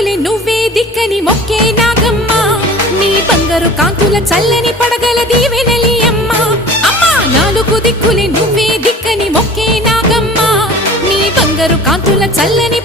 దిక్కులే నువ్వే దిక్కని మొక్కే నాగమ్మ నీ బంగారు కాంతుల చల్లని పడగల దీవెనలి అమ్మ అమ్మా నాలుగు దిక్కులే నువ్వే దిక్కని మొక్కే నాగమ్మ నీ బంగారు కాంతుల చల్లని